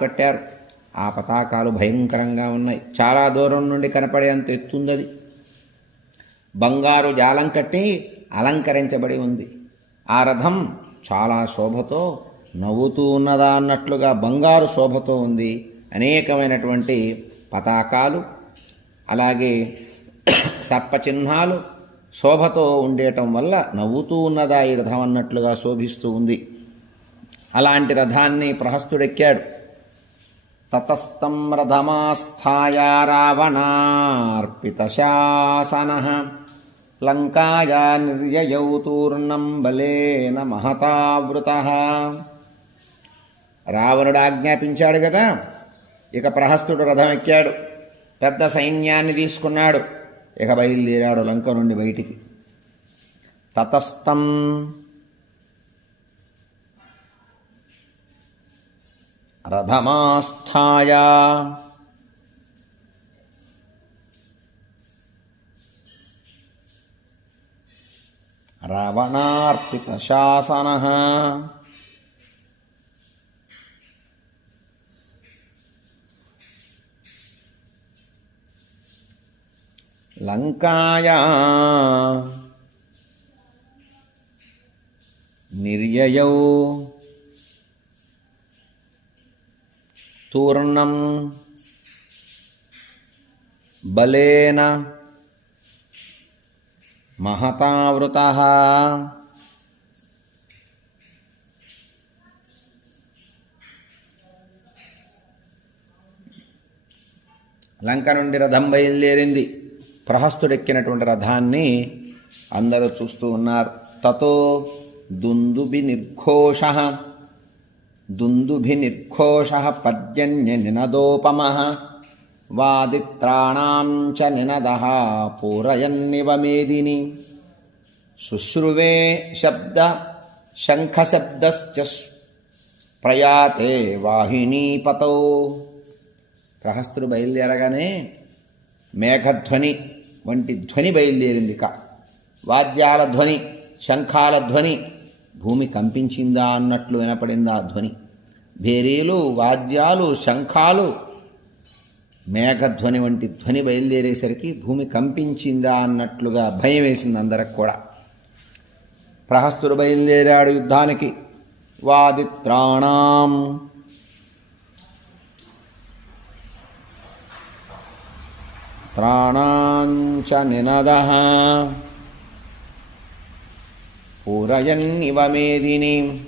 కట్టారు. ఆ పతాకాలు భయంకరంగా ఉన్నాయి. చాలా దూరం నుండి కనపడేంత ఎత్తుందది. బంగారు జాలం కట్టి అలంకరించబడి ఉంది. ఆ రథం చాలా శోభతో నవ్వుతూ ఉన్నదా అన్నట్లుగా బంగారు శోభతో ఉంది. అనేకమైనటువంటి పతాకాలు అలాగే సర్పచిహ్నాలు శోభతో ఉండేయటం వల్ల నవ్వుతూ ఉన్నదా ఈ రథం అన్నట్లుగా శోభిస్తూ ఉంది. అలాంటి రథాన్ని ప్రహస్తుడెక్కాడు. తతస్తం రథమాస్థాయ రావణార్పితశాసన లంకాయా నిర్యయౌ తూర్ణం బలేన మహతావృత రావణుడు ఆజ్ఞాపించాడు కదా ఇక ప్రహస్తుడు రథం ఎక్కాడు పెద్ద సైన్యాన్ని తీసుకున్నాడు ఇక బయలుదేరాడు లంక నుండి బయటికి. తతస్థం రథమాస్థాయ రావణార్పిత శాసన లంకాయా నిర్యయౌ తూర్ణం బలేన మహతావృత. లంక నుండి రథం బయలుదేరింది. ప్రహస్తుడెక్కినటువంటి రథాన్ని అందరూ చూస్తూ ఉన్నారు. తతో దుందుబి నిర్ఘోష. దుందుభి నిర్ఘోష పర్జన్య నినదోపమ వాదిత్రాణాం చ నినద పూరయన్నివ మేదిని శుశ్రువే శబ్ద శంఖశబ్దశ్చ ప్రయాతే వాహినీపతో ప్రహస్తుడు బయలుదేరగానే మేఘధ్వని వంటి ధ్వని బయలుదేరింది క వాద్యాల ధ్వని శంఖాల ధ్వని భూమి కంపించిందా అన్నట్లు వినపడిందా ఆ ధ్వని. భేరీలు వాద్యాలు శంఖాలు మేఘధ్వని వంటి ధ్వని బయలుదేరేసరికి భూమి కంపించిందా అన్నట్లుగా భయం వేసింది అందరికి కూడా. ప్రహస్తుడు బయలుదేరాడు యుద్ధానికి. వాదిత్రాణం త్రాణాంచ నినద. పూరయన్నివ మేదిని